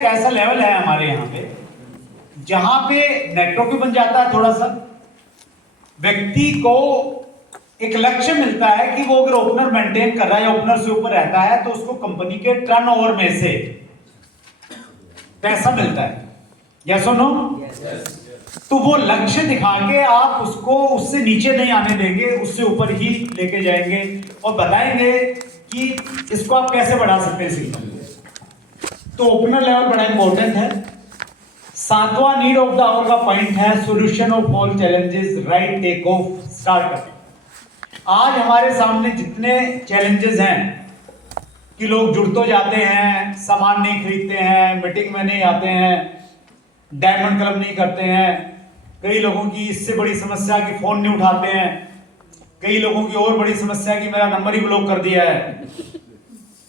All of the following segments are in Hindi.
ऐसा लेवल है हमारे यहाँ पे जहां पे नेटवर्क भी बन जाता है, थोड़ा सा व्यक्ति को एक लक्ष्य मिलता है कि वो अगर ओपनर मेंटेन कर रहा है या ओपनर से ऊपर रहता है तो उसको कंपनी के टर्नओवर में से पैसा मिलता है। यस और नो? तो वो लक्ष्य दिखा के आप उसको उससे नीचे नहीं आने देंगे, उससे ऊपर ही लेके जाएंगे और बताएंगे कि इसको आप कैसे बढ़ा सकते हैं सिस्टम। तो ओपनर लेवल बड़ा इंपॉर्टेंट है। सातवां नीड ऑफ द आवर का पॉइंट है solution of all challenges, right take off startup. आज हमारे सामने जितने चैलेंजेस हैं कि लोग जुड़ तो जाते हैं, सामान नहीं खरीदते हैं, मीटिंग में नहीं आते हैं, डायमंड क्लब नहीं करते हैं, कई लोगों की इससे बड़ी समस्या कि फोन नहीं उठाते हैं, कई लोगों की और बड़ी समस्या कि मेरा नंबर ही ब्लॉक कर दिया है।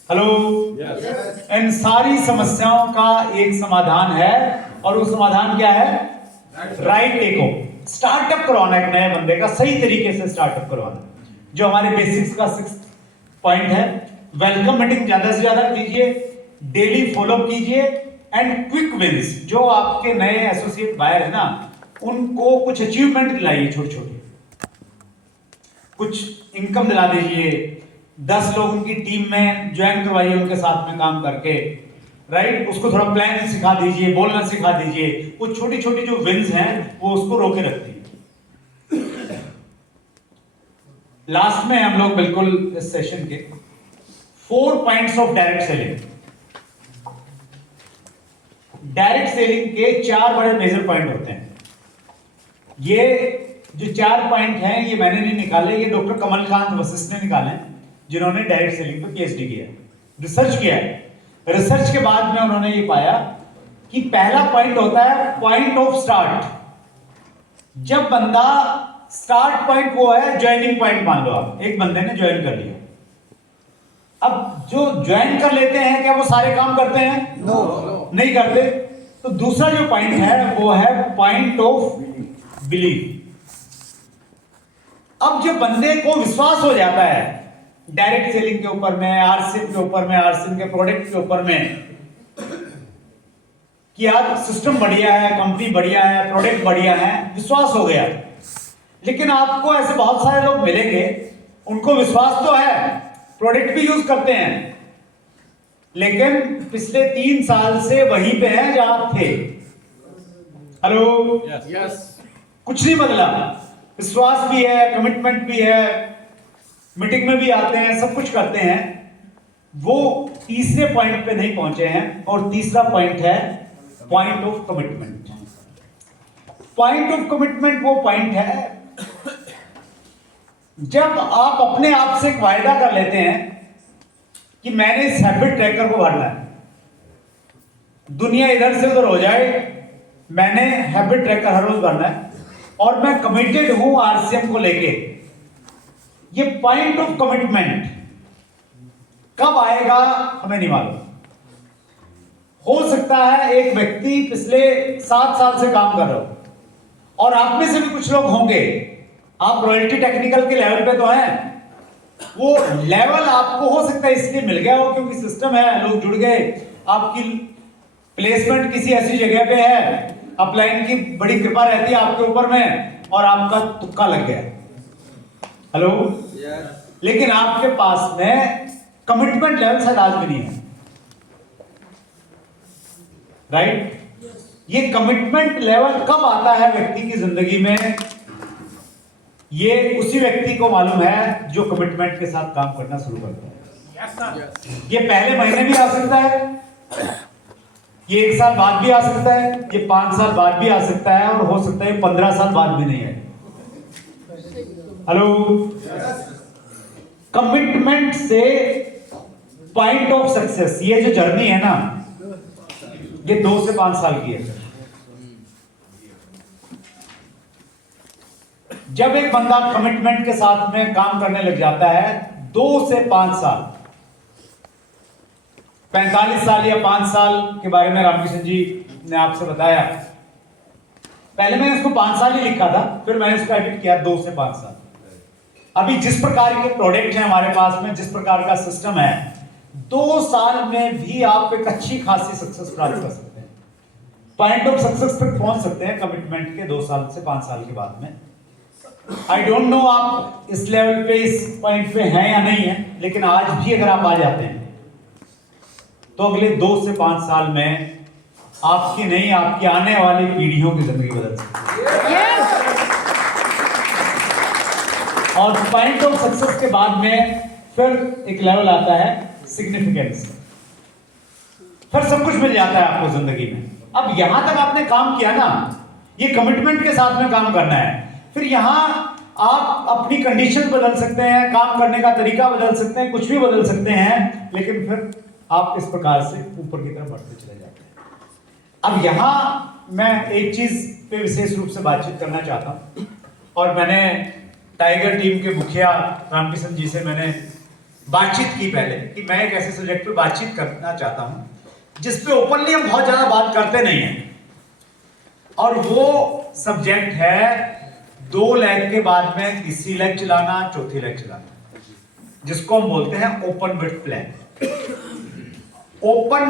हेलो, इन सारी समस्याओं का एक समाधान है और वो समाधान क्या है? Right take. स्टार्टअप करवाना एक नए बंदे का, सही तरीके से स्टार्टअप करवाना, जो हमारे बेसिक्स का 6th पॉइंट है। वेलकम मीटिंग ज्यादा से ज्यादा कीजिए, डेली फॉलोअप कीजिए एंड क्विक विंस। जो आपके नए एसोसिएट बायर है ना, उनको कुछ अचीवमेंट दिलाइए, छोटे छोटे कुछ इनकम दिला दीजिए। 10 लोग उनकी टीम में ज्वाइन करवाइए, उनके साथ में काम करके, राइट। उसको थोड़ा प्लान सिखा दीजिए, बोलना सिखा दीजिए। कुछ छोटी छोटी जो विंस हैं वो उसको रोके रखती है। लास्ट में हम लोग बिल्कुल इस सेशन के 4 points of direct selling. Direct selling के 4 बड़े मेजर पॉइंट होते हैं। ये जो 4 पॉइंट हैं ये मैंने नहीं निकाले, ये डॉक्टर कमलकांत वशिष्ठ ने निकाले, जिन्होंने डायरेक्ट सेलिंग पर पीएचडी किया, रिसर्च किया है। रिसर्च के बाद में उन्होंने ये पाया कि पहला पॉइंट होता है पॉइंट ऑफ स्टार्ट। जब बंदा स्टार्ट पॉइंट वो है ज्वाइनिंग पॉइंट, मान लो आप एक बंदे ने ज्वाइन कर लिया। अब जो ज्वाइन कर लेते हैं क्या वो सारे काम करते हैं? नो, नहीं करते। तो दूसरा जो पॉइंट है वो है पॉइंट ऑफ बिलीफ। अब जब बंदे को विश्वास हो जाता है डायरेक्ट सेलिंग के ऊपर में, आरसीएम के ऊपर में, आरसीएम के प्रोडक्ट के ऊपर में, कि यार सिस्टम बढ़िया है, कंपनी बढ़िया है, प्रोडक्ट बढ़िया है, विश्वास हो गया। लेकिन आपको ऐसे बहुत सारे लोग मिलेंगे, उनको विश्वास तो है, प्रोडक्ट भी यूज करते हैं, लेकिन पिछले 3 साल से वहीं पे हैं जहां थे। Hello, yes. कुछ नहीं बदला, विश्वास भी है, कमिटमेंट भी है, मीटिंग में भी आते हैं, सब कुछ करते हैं। वो तीसरे पॉइंट पे नहीं पहुंचे हैं। और तीसरा पॉइंट है point of commitment. Point of commitment वो पॉइंट है जब आप अपने आप से एक वायदा कर लेते हैं कि मैंने इस हैबिट ट्रैकर को भरना है, दुनिया इधर से उधर हो जाए, मैंने हैबिट ट्रैकर हर रोज भरना है और मैं कमिटेड हूं आरसीएम को लेके। ये पॉइंट ऑफ कमिटमेंट कब आएगा हमें नहीं मालूम। हो सकता है एक व्यक्ति पिछले 7 साल से काम कर रहा हो और आप में से भी कुछ लोग होंगे, आप रॉयल्टी टेक्निकल के लेवल पे तो हैं, वो लेवल आपको हो सकता है इसलिए मिल गया हो क्योंकि सिस्टम है, लोग जुड़ गए, आपकी प्लेसमेंट किसी ऐसी जगह पे है, अपलाइन की बड़ी कृपा रहती है आपके ऊपर में और आपका तुक्का लग गया। हेलो, लेकिन आपके पास में कमिटमेंट लेवल शायद आज भी नहीं है, राइट। ये कमिटमेंट लेवल कब आता है व्यक्ति की जिंदगी में? ये उसी व्यक्ति को मालूम है जो कमिटमेंट के साथ काम करना शुरू करता है। ये पहले महीने भी आ सकता है, ये 1 साल बाद भी आ सकता है, ये 5 साल बाद भी आ सकता है और हो सकता है 15 साल बाद भी नहीं है। हेलो, कमिटमेंट से पॉइंट ऑफ सक्सेस, ये जो जर्नी है ना, ये 2 से 5 साल की है। जब एक बंदा कमिटमेंट के साथ में काम करने लग जाता है, 2 से 5 साल, 45 साल या 5 साल के बारे में रामकिशन जी ने आपसे बताया। पहले मैंने इसको 5 साल ही लिखा था, फिर मैंने इसको एडिट किया 2 से 5 साल। अभी जिस प्रकार के प्रोडक्ट हैं हमारे पास में, जिस प्रकार का सिस्टम है, 2 साल में भी आप एक अच्छी खासी सक्सेस प्राप्त कर सकते हैं, पॉइंट ऑफ सक्सेस तक पहुंच सकते हैं कमिटमेंट के 2 साल से 5 साल के बाद में। आई डोंट नो आप इस लेवल पे, इस पॉइंट पे हैं या नहीं है, लेकिन आज भी अगर आप आ जाते हैं तो अगले 2 से 5 साल में आपकी नहीं, आपकी आने वाली पीढ़ियों की जिंदगी बदल सकती है। और पॉइंट ऑफ सक्सेस के बाद में फिर एक लेवल आता है सिग्निफिकेंस, फिर सब कुछ मिल जाता है आपको जिंदगी में। अब यहां तक आपने काम किया ना, ये कमिटमेंट के साथ में काम करना है, फिर यहां आप अपनी कंडीशन बदल सकते हैं, काम करने का तरीका बदल सकते हैं, कुछ भी बदल सकते हैं, लेकिन फिर आप इस प्रकार से ऊपर की तरफ बढ़ते चले जाते हैं। अब यहां मैं एक चीज पे विशेष रूप से बातचीत करना चाहता हूं, और मैंने टाइगर टीम के मुखिया रामकिशन जी से मैंने बातचीत की पहले कि मैं एक ऐसे सब्जेक्ट पे बातचीत करना चाहता हूं जिसपे ओपनली हम बहुत ज्यादा बात करते नहीं हैं, और वो सब्जेक्ट है 2 लेग के बाद में तीसरी लेग चलाना, चौथी लेग चलाना, जिसको हम बोलते हैं ओपन विड्थ प्लान। ओपन,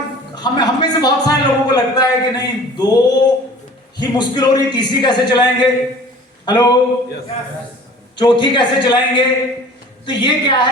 हम में से बहुत सारे लोगों को लगता है कि नहीं 2 ही मुश्किल हो रही, तीसरी कैसे चलाएंगे, हेलो, चौथी कैसे चलाएंगे, तो ये क्या है।